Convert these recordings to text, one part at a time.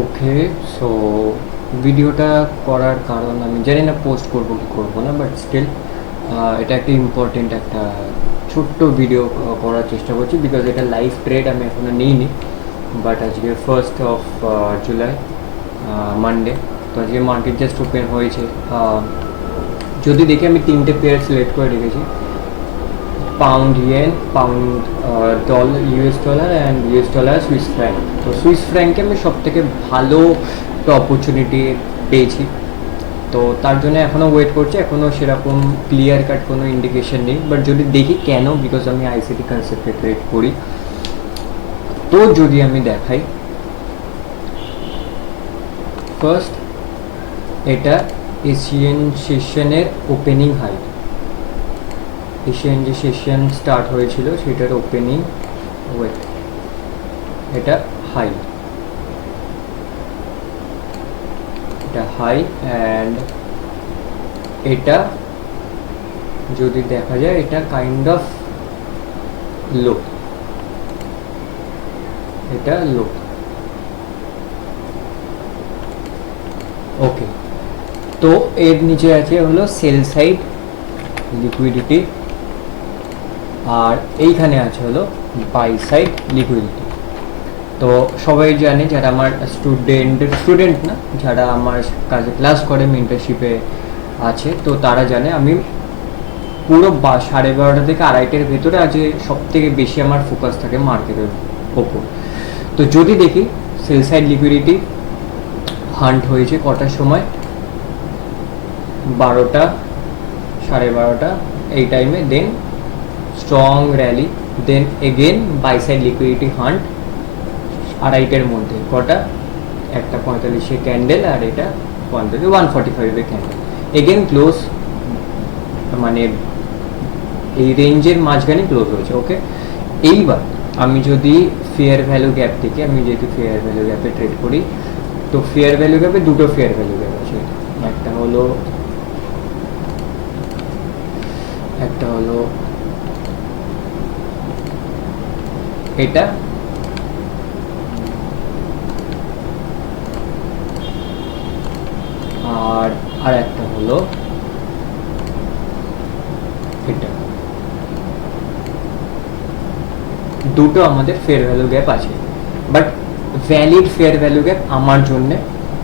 ওকে, so ভিডিওটা করার কারণ আমি জানি না পোস্ট করবো কি করবো না, বাট স্টিল এটা একটা ইম্পর্টেন্ট একটা ছোট্ট ভিডিও করার চেষ্টা করছি, বিকজ এটা লাইভ ট্রেড আমি এখনও নিইনি। বাট আজকে 1 জুলাই, মানডে। তো আজকে মার্কেট জাস্ট ওপেন হয়েছে। যদি দেখি আমি 3টে পেয়ার সিলেক্ট করে রেখেছি, pound yen, pound dollar, US dollar and US dollar, Swiss franc. তো সুইস ফ্র্যাঙ্কে আমি সবথেকে ভালো একটা অপরচুনিটি পেয়েছি। তো তার জন্য এখনও ওয়েট করছি, এখনও সেরকম ক্লিয়ার কাট কোনো ইন্ডিকেশন নেই। বাট যদি দেখি কেন, বিকজ আমি আইসিটি কনসেপ্টে ট্রেড করি। তো যদি আমি দেখাই, ফার্স্ট এটা এশিয়ান সেশনের ওপেনিং হাই, এশিয়ান যে সেশন স্টার্ট হয়েছিল সেটার ওপেনিং, ওয়েট, এটা হাই, এটা হাই। অ্যান্ড এটা যদি দেখা যায়, এটা কাইন্ড অফ লো, এটা লো। ওকে, তো এর নিচে আছে হলো সেল সাইড লিকুইডিটি, আর এইখানে আছে হলো বাই সাইড লিকুইডিটি। তো সবাই জানে, যারা আমার স্টুডেন্ট না, যারা আমার কাছে ক্লাস করে, মেন্টরশিপে আছে, তো তারা জানে আমি পুরো 12:30 থেকে 2:30-এর ভেতরে আজ সব থেকে বেশি আমার ফোকাস থাকে মার্কেটের ওপর। তো যদি দেখি সেল সাইড লিকুইডিটি হান্ট হয়েছে কটার সময়, 12টা, 12:30 এই টাইমে, then strong rally, then again buy side liquidity hunt 2:30-এর মধ্যে, কটা, 1:45 ক্যান্ডেল, আর এটা 145 ক্যান্ডেল, এগেন ক্লোজ, মানে এই রেঞ্জের মাঝখানে ক্লোজ হয়েছে। ওকে, এইবার আমি যদি ফেয়ার ভ্যালু গ্যাপ থেকে, আমি যেহেতু ফেয়ার ভ্যালু গ্যাপে ট্রেড করি, তো ফেয়ার ভ্যালু গ্যাপে দুটো ফেয়ার ভ্যালু গ্যাপ আছে। একটা হলো এটা, আর একটা হলো এটা। দুটো আমাদের ফেয়ার ভ্যালু গ্যাপ আছে, but valid fair value gap আমার জন্যে,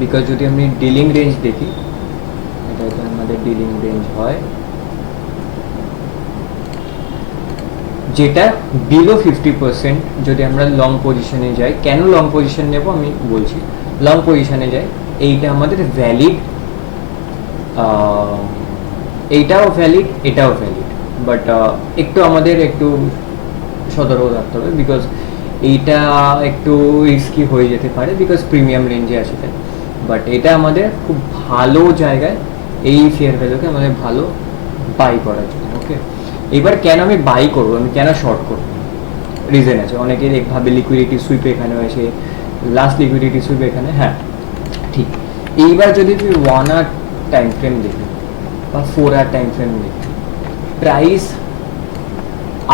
বিকজ যদি আমি ডিলিং রেঞ্জ দেখি, এটা তো আমাদের ডিলিং রেঞ্জ হয় যেটা বিলো 50%। যদি আমরা লং পজিশনে যাই, কেন লং পজিশন নেব আমি বলছি, লং পজিশনে যাই, এইটা আমাদের ভ্যালিড, এইটাও ভ্যালিড, এটাও ভ্যালিড, বাট একটু আমাদের একটু সতর্ক থাকতে হবে, বিকজ এইটা একটু রিস্কি হয়ে যেতে পারে, বিকজ প্রিমিয়াম রেঞ্জে আছে তাই। বাট এটা আমাদের খুব ভালো জায়গায়, এই ফেয়ার ভ্যালুকে আমাদের ভালো বাই করার জন্য। ওকে, এবার কেন আমি বাই করবো, আমি কেন শর্ট করবো, রিজন আছে। অনেকের একভাবে লিকুইডিটি সুইপ এখানে হয়েছে, লাস্ট লিকুইডিটি সুইপ এখানে, হ্যাঁ ঠিক। এইবার যদি তুমি 1 আওয়ার টাইম ফ্রেম দেখি বা 4 আওয়ার টাইম ফ্রেম দেখি, প্রাইস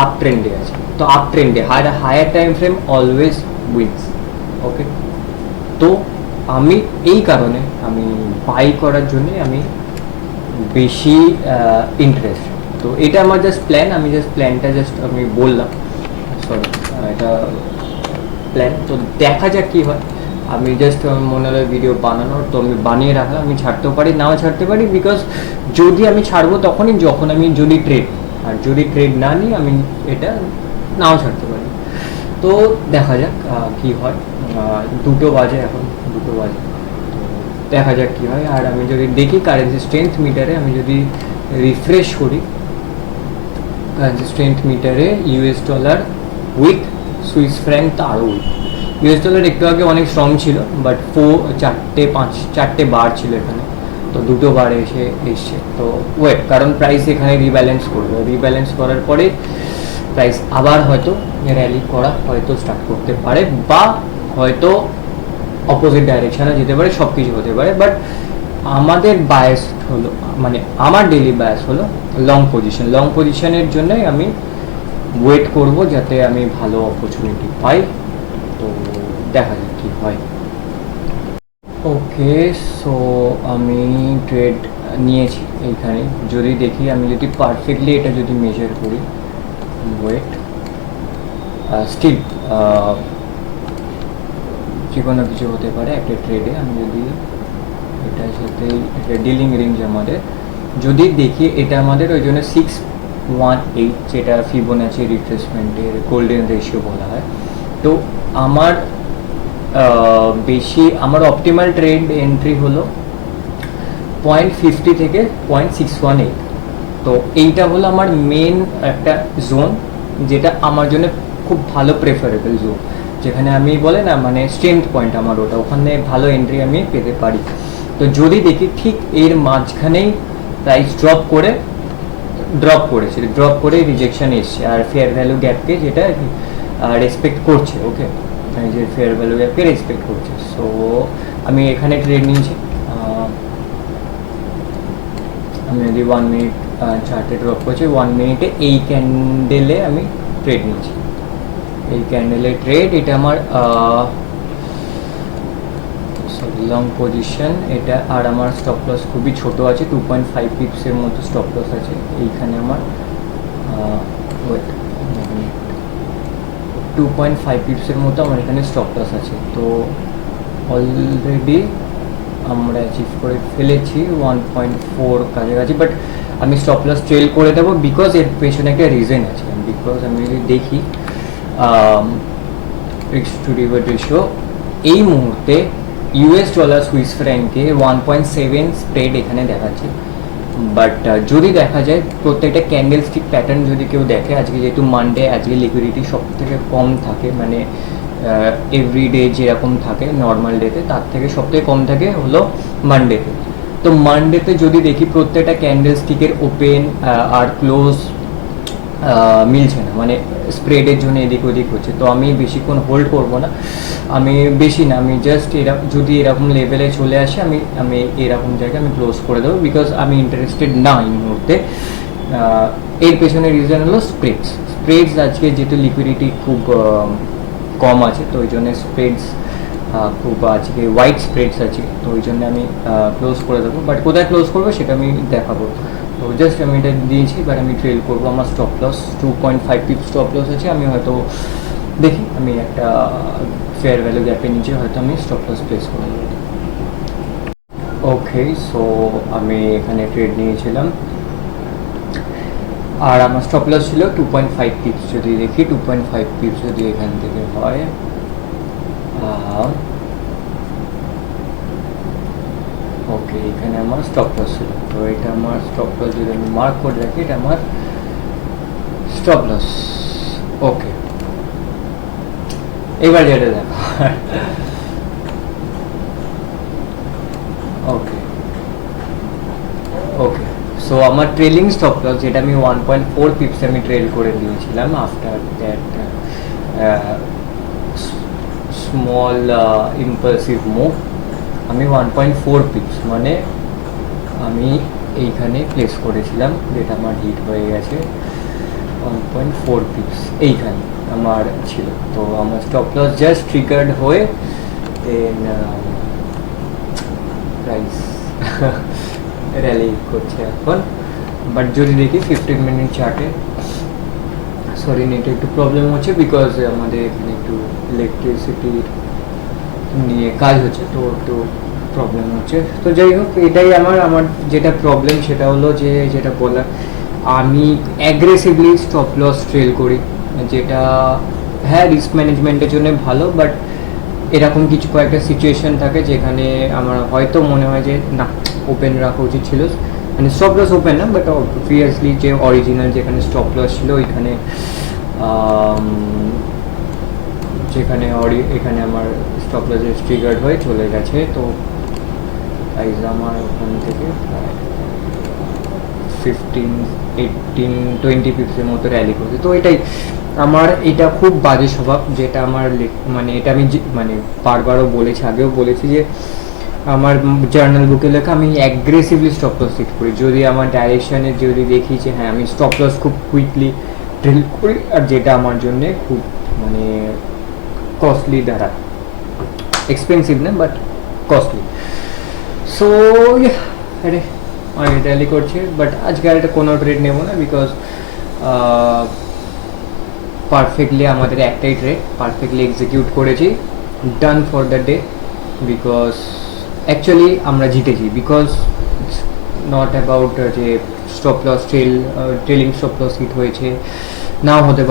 আপ ট্রেন্ডে আছে, তো আপ ট্রেন্ডে higher time frame always wins. Okay, তো আমি এই কারণে আমি বাই করার জন্যে আমি বেশি ইন্টারেস্ট। তো এটা আমার জাস্ট প্ল্যান, আমি জাস্ট প্ল্যানটা জাস্ট আমি বললাম, সরি, এটা প্ল্যান। তো দেখা যাক কী হয়। আমি জাস্ট মনে হলো ভিডিও বানানোর, তো আমি বানিয়ে রাখলাম। আমি ছাড়তেও পারি, নাও ছাড়তে পারি, বিকজ যদি আমি ছাড়বো তখনই যখন আমি যদি ট্রেড, আর যদি ট্রেড না নিই আমি এটা নাও ছাড়তে পারি। তো দেখা যাক কী হয়। 2টো বাজে, এখন 2টো বাজে, তো দেখা যাক কী হয়। আর আমি যদি দেখি কারেন্সি স্ট্রেংথ মিটারে, আমি যদি রিফ্রেশ করি কারেন্সি স্ট্রেংথ মিটারে, US dollar weak, Swiss franc তো আরও উইক। ইউএস ডলার একটু আগে অনেক স্ট্রং ছিল, বাট 4-5 বার ছিল এখানে, তো 2টো বার এসছে। তো ওয়েট, কারণ প্রাইস এখানে রিব্যালেন্স করবে, রিব্যালেন্স করার পরে প্রাইস আবার হয়তো র্যালি করা হয়তো স্টার্ট করতে পারে, বা হয়তো অপোজিট ডাইরেকশনে যেতে পারে, সব কিছু হতে পারে। বাট আমাদের বায়াস হলো, মানে আমার ডেইলি বায়াস হলো লং পজিশন। লং পজিশনের জন্যই আমি ওয়েট করব, যাতে আমি ভালো অপরচুনিটি পাই। তো দেখা যাক কী হয়। ওকে, সো আমি ট্রেড নিয়েছি এইখানে। যদি দেখি, আমি যদি পারফেক্টলি এটা যদি মেজার করি, ওয়েট স্টিল যে কোনো কিছু হতে পারে একটা ট্রেডে। আমি যদি এটার সাথে এটা ডিলিং রেঞ্জ আমাদের যদি দেখি, এটা আমাদের ওই জন্য 618, যেটা ফিবোনাচি রিট্রেসমেন্টের গোল্ডেন রেশিও বলা হয়। তো আমার বেশি আমার অপটিমাল ট্রেড এন্ট্রি হলো 0.50 থেকে 0.618। তো এইটা হলো আমার মেন একটা জোন, যেটা আমার জন্য খুব ভালো প্রেফারেবল জোন, যেখানে আমি বলে না মানে স্ট্রেংথ পয়েন্ট আমার ওটা, ওখানে ভালো এন্ট্রি আমি পেতে পারি। তো যদি দেখি ঠিক এর মাঝখানেই প্রাইস ড্রপ করে রিজেকশন এসছে, আর ফেয়ার ভ্যালু গ্যাপকে যেটা রেসপেক্ট করছে, ওকে, যে ফেয়ার ভ্যালু গ্যাপকে রেসপেক্ট করছে। সো আমি এখানে ট্রেড নিয়েছি। আমি যদি 1 মিনিট চার্টে ড্রপ করছি, 1 মিনিটে এই ক্যান্ডেলে আমি ট্রেড নিয়েছি। এই ক্যান্ডেলের ট্রেড, এটা আমার লং পজিশন এটা। আর আমার স্টপ লস খুবই ছোট আছে, 2.5 পিপসের মতো স্টপ লস আছে এইখানে আমার। ওয়েট, 2.5 পিপসের মতো আমার এখানে স্টপ লস আছে। তো অলরেডি আমরা অ্যাচিভ করে ফেলেছি 1.4 কাছাকাছি, বাট আমি স্টপ লস ট্রেল করে দেবো, বিকজ এর পেছনে একটা রিজন আছে। বিকজ আমি যদি দেখি রিস্ক টু রিওয়ার্ড রেশিও এই মুহূর্তে ইউএস ডলার সুইস ফ্র্যাঙ্কে 1.7 স্প্রেড এখানে দেখাচ্ছে। বাট যদি দেখা যায় প্রত্যেকটা ক্যান্ডেল স্টিক প্যাটার্ন যদি কেউ দেখে, আজকে যেহেতু মানডে, আজকে লিকুইডিটি সব থেকে কম থাকে, মানে এভরিডে যেরকম থাকে নর্মাল ডেতে, তার থেকে সবথেকে কম থাকে হলো মানডেতে। তো মানডেতে যদি দেখি প্রত্যেকটা ক্যান্ডেল স্টিকের ওপেন আর ক্লোজ মিলছে না, মানে স্প্রেডের জন্য এদিক ওদিক হচ্ছে। তো আমি বেশিক্ষণ হোল্ড করব না, আমি বেশি না, আমি জাস্ট যদি এরকম লেভেলে চলে আসে, আমি এরকম জায়গায় আমি ক্লোজ করে দেবো, বিকজ আমি ইন্টারেস্টেড না এই মুহূর্তে। এর পেছনে রিজন হলো স্প্রেডস আজকে যেহেতু লিকুইডিটি খুব কম আছে, তো ওই জন্য স্প্রেডস খুব আজকে হোয়াইট স্প্রেডস আছে, তো ওই জন্য আমি ক্লোজ করে দেবো। বাট কোথায় ক্লোজ করবো সেটা আমি দেখাবো। তো জাস্ট আমি এটা দিয়েছি, এবার আমি ট্রেল করবো। আমার স্টপ লস 2.5 পিপ স্টপ লস আছে। আমি হয়তো দেখি, আমি একটা ফেয়ার ভ্যালু গ্যাপের নিচে হয়তো আমি স্টপ লস প্লেস করে দেবো। ওকে, সো আমি এখানে ট্রেড নিয়েছিলাম, আর আমার স্টপ লস ছিল 2.5 পিপস। যদি দেখি 2.5 পিপস যদি এখান থেকে হয়, ওকে, এখানে আমার স্টপ লস ছিল। তো এটা আমার স্টপ লস যদি আমি মার্ক করে রাখি, এটা আমার স্টপ লস। ওকে, এবার যেটা দেখো, ওকে ওকে, সো আমার ট্রেলিং স্টপ লস, যেটা আমি 1.4 পিপসে আমি ট্রেল করে দিয়েছিলাম, after that small impulsive move, আমি 1.4 পিপস মানে আমি এইখানে প্লেস করেছিলাম, যেটা আমার হিট হয়ে গেছে 1.4 পিপস এইখানে আমার ছিল। তো আমার স্টপ লস জাস্ট ট্রিগার্ড হয়ে দেন প্রাইস র্যালি করছে এখন। বাট যদি দেখি 15 মিনিট চার্টে, সরি নেটে একটু প্রবলেম হচ্ছে, বিকজ আমাদের এখানে একটু ইলেকট্রিসিটির নিয়ে কাজ হচ্ছে, তো একটু প্রবলেম হচ্ছে। তো যাই হোক, এটাই আমার যেটা প্রবলেম সেটা হলো যে, যেটা বলার, আমি অ্যাগ্রেসিভলি স্টপ লস ট্রেল করি, যেটা হ্যাঁ রিস্ক ম্যানেজমেন্টের জন্য ভালো, বাট এরকম কিছু কয়েকটা সিচুয়েশন থাকে যেখানে আমার হয়তো মনে হয় যে না, ওপেন রাখা উচিত ছিল, মানে স্টপ লস ওপেন না, বাট অবভিয়াসলি যে অরিজিনাল যেখানে স্টপ লস ছিল ওইখানে, যেখানে এখানে আমার স্টপ লসের ট্রিগার্ড হয়ে চলে গেছে। তো প্রাইস আমার ওখান থেকে প্রায় 15, 18, 20 পিপসের মতো র্যালি করছে। তো এটাই আমার, এটা খুব বাজে স্বভাব, যেটা আমার মানে এটা আমি মানে বারবারও বলেছি, আগেও বলেছি যে আমার জার্নাল বুকে লেখা, আমি অ্যাগ্রেসিভলি স্টপ লস সেট করি যদি আমার ডাইরেকশানে যদি দেখি যে হ্যাঁ আমি স্টপ লস খুব কুইকলি ড্রিল করি, আর যেটা আমার জন্যে খুব মানে কস্টলি দাঁড়ায়, এক্সপেন্সিভ না বাট কস্টলি। সো আরে অনেক র্যালি করছে, বাট আজকে আর এটা কোনো ট্রেড নেবো না, বিকজ পারফেক্টলি আমাদের একটাই ট্রেড পারফেক্টলি এক্সিকিউট করেছি, done for the day. Because actually আমরা জিতেছি, বিকজ ইটস নট অ্যাবাউট যে stop loss trailing stop loss hit হয়েছে, নাও হতে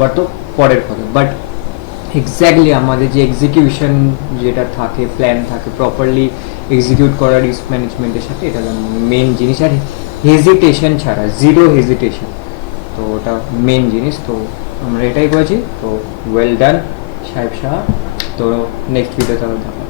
পারতো পরের কথা, বাট এক্স্যাক্টলি আমাদের যে এক্সিকিউশন যেটা থাকে, প্ল্যান থাকে, প্রপারলি এক্সিকিউট করা রিস্ক ম্যানেজমেন্টের সাথে, এটা মেন জিনিস। আর হেজিটেশন ছাড়া, জিরো হেজিটেশন, তো ওটা মেন জিনিস। তো আমরা এটাই করেছি, তো ওয়েল ডান সাহেব শাহ। তো নেক্সট ভিডিওতে আবার দেখা।